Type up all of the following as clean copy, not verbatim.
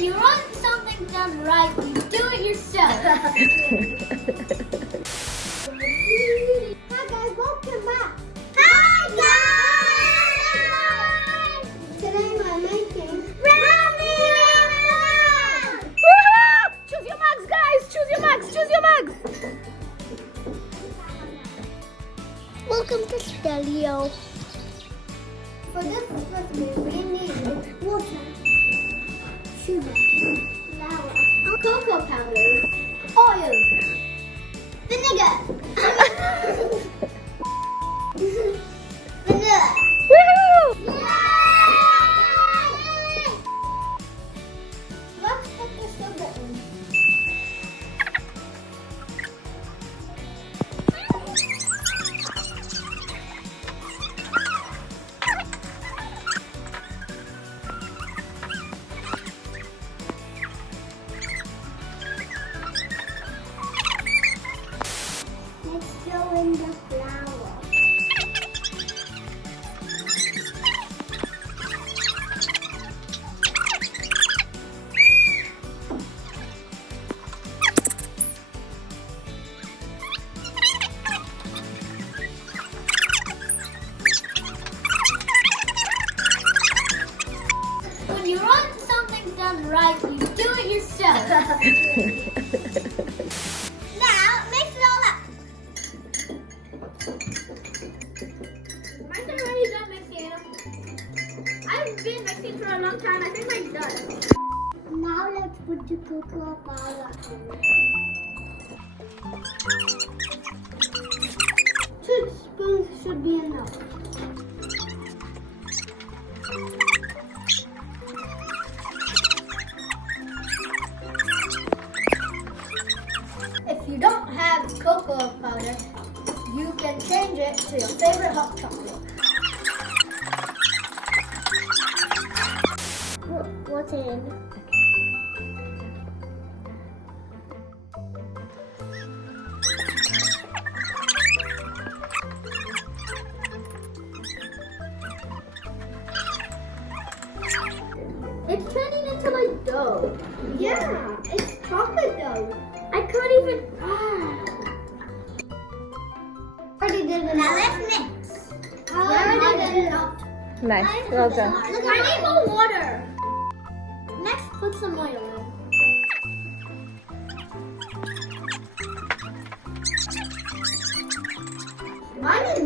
When you want something done right, you do it yourself. Hi guys, welcome back. Hi guys! Today we're making brownie in a mug. Choose your mugs, guys! Choose your mugs! Choose your mugs! Welcome to Stelio. For this recipe, we need water, sugar, flour, cocoa powder, oil, vinegar, vanilla. Woohoo! Yay! Let's put the sugar in. Let's throw in the flour. When you want something done right, you do it yourself. Now, mix it all up. Mine's already done mixing. I've been mixing for a long time. I think mine's done. Now let's put the cocoa powder in. 2 spoons should be enough. If you don't have cocoa powder, you can change it to your favorite hot chocolate. What's in? It's turning into like dough. Yeah, it's chocolate dough. I can't even. Already did it. Now let's mix. Already did it. Nice. Well done. Look, I need more water. Next, put some oil in.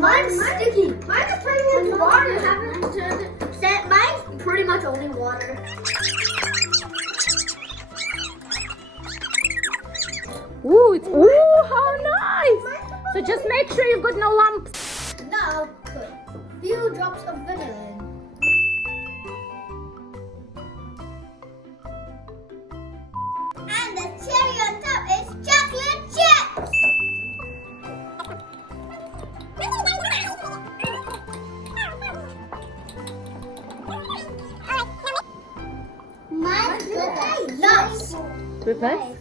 Mine's sticky. Mine is turning into water. Mine's pretty much only water. Ooh, how nice! So just make sure you've got no lumps. Now put a few drops of vanilla in. And the cherry on top is chocolate chips. Mine's good as nuts. Good, nice.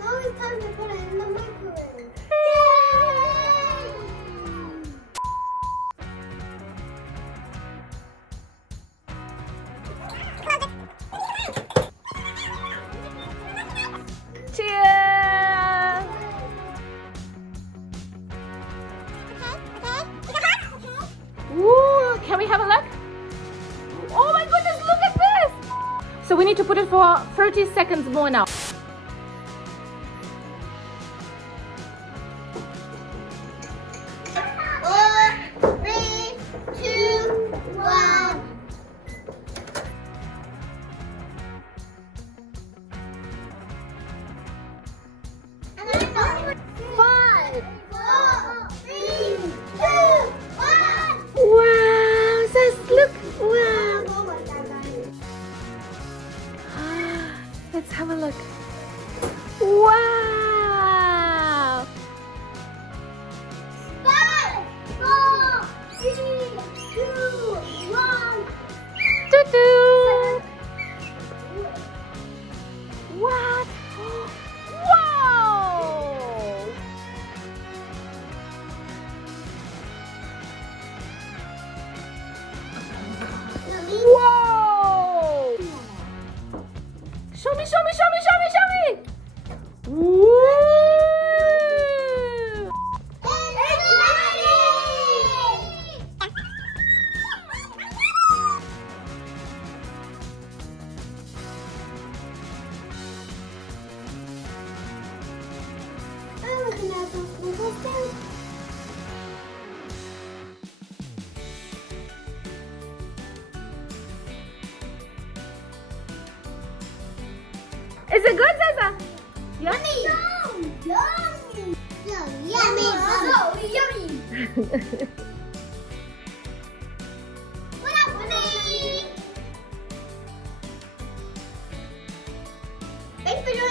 Now it's time to put it in the microwave. Cheers! Ooh, can we have a look? Oh my goodness, look at this! So we need to put it for 30 seconds more now. Wow, Sas, look! Wow! Let's have a look. Wow! 5, 4, 3, 2, 1. Doo-doo! What? Wow! Whoa! Show me, show me, show me, show me, show me. Woo! Is it good, Zaza? Yummy. Yummy. Yummy. Yummy. What up, Bunny? Thanks for joining